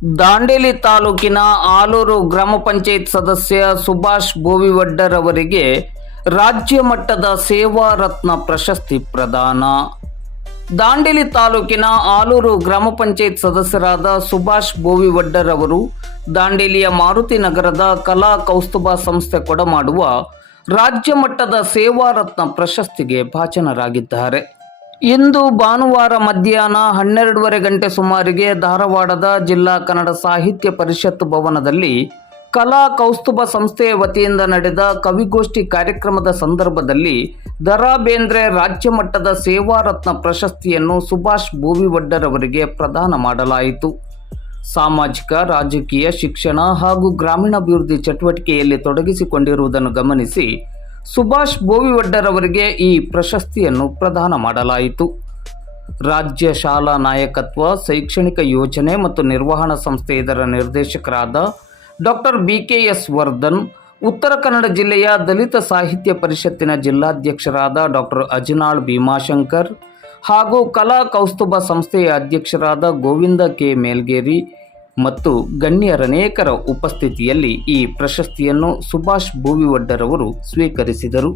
ದಾಂಡೇಲಿ ತಾಲೂಕಿನ ಆಲೂರು ಗ್ರಾಮ ಪಂಚಾಯತ್ ಸದಸ್ಯ ಸುಭಾಷ್ ಬೋವಿವಡ್ಡರ್ ಅವರಿಗೆ ರಾಜ್ಯ ಮಟ್ಟದ ಸೇವಾ ರತ್ನ ಪ್ರಶಸ್ತಿ ಪ್ರದಾನ. ದಾಂಡೇಲಿ ತಾಲೂಕಿನ ಆಲೂರು ಗ್ರಾಮ ಪಂಚಾಯತ್ ಸದಸ್ಯರಾದ ಸುಭಾಷ್ ಬೋವಿವಡ್ಡರ್ ಅವರು ದಾಂಡೇಲಿಯ ಮಾರುತಿ ನಗರದ ಕಲಾ ಕೌಸ್ತುಭ ಸಂಸ್ಥೆ ಕೊಡಮಾಡುವ ರಾಜ್ಯ ಮಟ್ಟದ ಸೇವಾ ರತ್ನ ಪ್ರಶಸ್ತಿಗೆ ಭಾಜನರಾಗಿದ್ದಾರೆ. ಇಂದು ಭಾನುವಾರ ಮಧ್ಯಾಹ್ನ 12:30 ಗಂಟೆ ಸುಮಾರಿಗೆ ಧಾರವಾಡದ ಜಿಲ್ಲಾ ಕನ್ನಡ ಸಾಹಿತ್ಯ ಪರಿಷತ್ ಭವನದಲ್ಲಿ ಕಲಾ ಕೌಸ್ತುಭ ಸಂಸ್ಥೆಯ ವತಿಯಿಂದ ನಡೆದ ಕವಿಗೋಷ್ಠಿ ಕಾರ್ಯಕ್ರಮದ ಸಂದರ್ಭದಲ್ಲಿ ದ.ರಾ. ಬೇಂದ್ರೆ ರಾಜ್ಯ ಮಟ್ಟದ ಸೇವಾ ರತ್ನ ಪ್ರಶಸ್ತಿಯನ್ನು ಸುಭಾಷ್ ಬೋವಿವಡ್ಡರ್ ಅವರಿಗೆ ಪ್ರದಾನ ಮಾಡಲಾಯಿತು. ಸಾಮಾಜಿಕ, ರಾಜಕೀಯ, ಶಿಕ್ಷಣ ಹಾಗೂ ಗ್ರಾಮೀಣಾಭಿವೃದ್ಧಿ ಚಟುವಟಿಕೆಯಲ್ಲಿ ತೊಡಗಿಸಿಕೊಂಡಿರುವುದನ್ನು ಗಮನಿಸಿ ಸುಭಾಷ್ ಬೋವಿವಡ್ಡರ್ ಅವರಿಗೆ ಈ ಪ್ರಶಸ್ತಿಯನ್ನು ಪ್ರದಾನ ಮಾಡಲಾಯಿತು. ರಾಜ್ಯ ಶಾಲಾ ನಾಯಕತ್ವ ಶೈಕ್ಷಣಿಕ ಯೋಜನೆ ಮತ್ತು ನಿರ್ವಹಣಾ ಸಂಸ್ಥೆ ಇದರ ನಿರ್ದೇಶಕರಾದ ಡಾಕ್ಟರ್ ಬಿ.ಕೆ.ಎಸ್. ವರ್ಧನ್, ಉತ್ತರ ಕನ್ನಡ ಜಿಲ್ಲೆಯ ದಲಿತ ಸಾಹಿತ್ಯ ಪರಿಷತ್ತಿನ ಜಿಲ್ಲಾಧ್ಯಕ್ಷರಾದ ಡಾಕ್ಟರ್ ಅಜನಾಳ್ ಭೀಮಾಶಂಕರ್ ಹಾಗೂ ಕಲಾ ಕೌಸ್ತುಭ ಸಂಸ್ಥೆಯ ಅಧ್ಯಕ್ಷರಾದ ಗೋವಿಂದ ಕೆ. ಮೇಲ್ಗೇರಿ ಮತ್ತು ಗಣ್ಯರನೇಕರ ಉಪಸ್ಥಿತಿಯಲ್ಲಿ ಈ ಪ್ರಶಸ್ತಿಯನ್ನು ಸುಭಾಷ್ ಬೋವಿವಡ್ಡರ್ ಅವರು ಸ್ವೀಕರಿಸಿದರು.